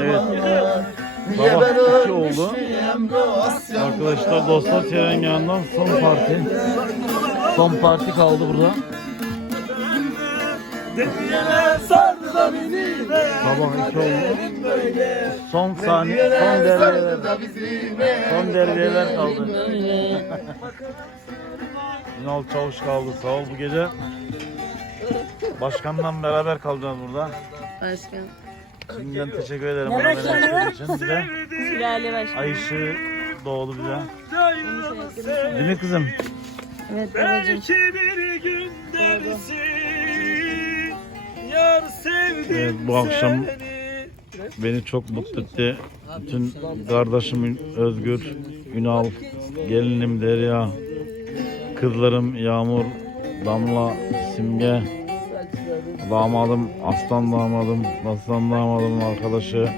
Evet. Sabah 2 oldu. Arkadaşlar dostlar Serenga'ndan son parti. Son parti kaldı burada. Sabah 2 oldu. Son saniye, son derbiyeler. Son derbiyeler kaldı. Ünal Çavuş kaldı sağ ol bu gece. Başkanla beraber kalacağız burada. Başkan. Şimdiden teşekkür ederim bana beni açtığın için. Bir de Sülale başkan. ay ışığı doğdu bize. Değil mi kızım? Evet babacığım. Belki bir gün dersin Yar sevdim Evet, bu akşam seni. Beni çok mutlu etti. Bütün kardeşim Özgür, Ünal, gelinim Derya, kızlarım Yağmur, Damla, Simge, damadım, aslan damadım, aslan damadım arkadaşı.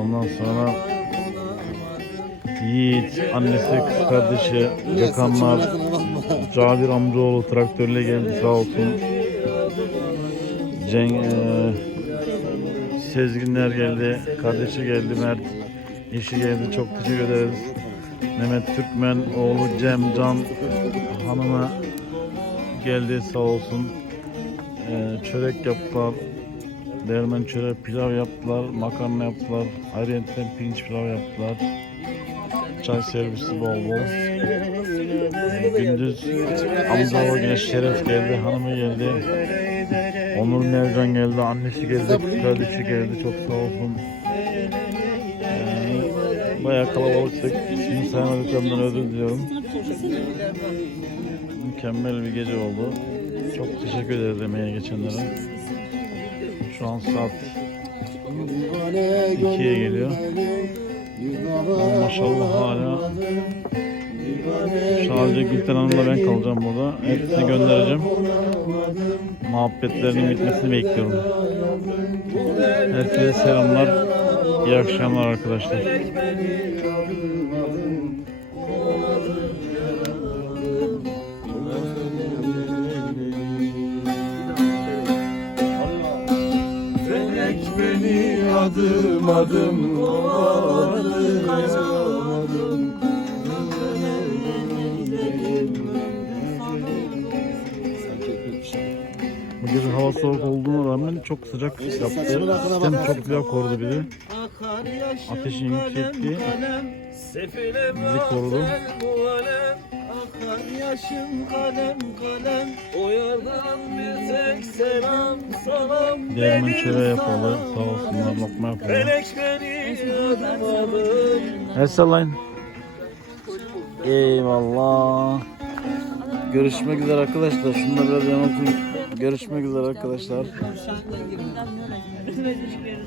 Ondan sonra Yiğit, annesi, kız kardeşi, Gökhanlar, Cabir amcaoğlu traktörle geldi sağ olsun. Cenk, eee, Sezginler geldi, kardeşi geldi Mert, eşi geldi. Çok teşekkür ederiz. Mehmet Türkmen, oğlu Cem Can hanımı geldi sağ olsun. Ee, çörek yaptılar. Değirmen çörek pilav yaptılar, makarna yaptılar. Ayrıca pirinç pilav yaptılar. Çay servisi bol bol. Ee, gündüz amcaoğlu yine Şeref geldi, hanımı geldi. Onur Mercan geldi, annesi geldi, kardeşi geldi. Çok sağ olsun. Ee, bayağı kalabalıktık. İsmini saymadıklarımdan özür diliyorum. Mükemmel bir gece oldu. Çok teşekkür ederiz emeğe geçenlere. Şu an saat 2'ye geliyor. Maşallah hala Sadece Gülten Hanım'la ben kalacağım burada. Hepsini göndereceğim. Muhabbetlerinin bitmesini bekliyorum. Herkese selamlar. İyi akşamlar arkadaşlar. Beni adım adım kovaladı Bu gece hava soğuk olduğuna rağmen çok sıcak yaptı. Sistem çok güzel korudu bizi. Ateşin yüksekliği bizi korudu. Akar yaşım kalem kalem O bir tek selam salam benim çöre yapalım. sana. Sağ olsunlar lokma yapalım. Felek beni adım adım El sallayın. Eyvallah. Görüşmek üzere arkadaşlar. Şunları biraz yanıltın. Görüşmek üzere arkadaşlar.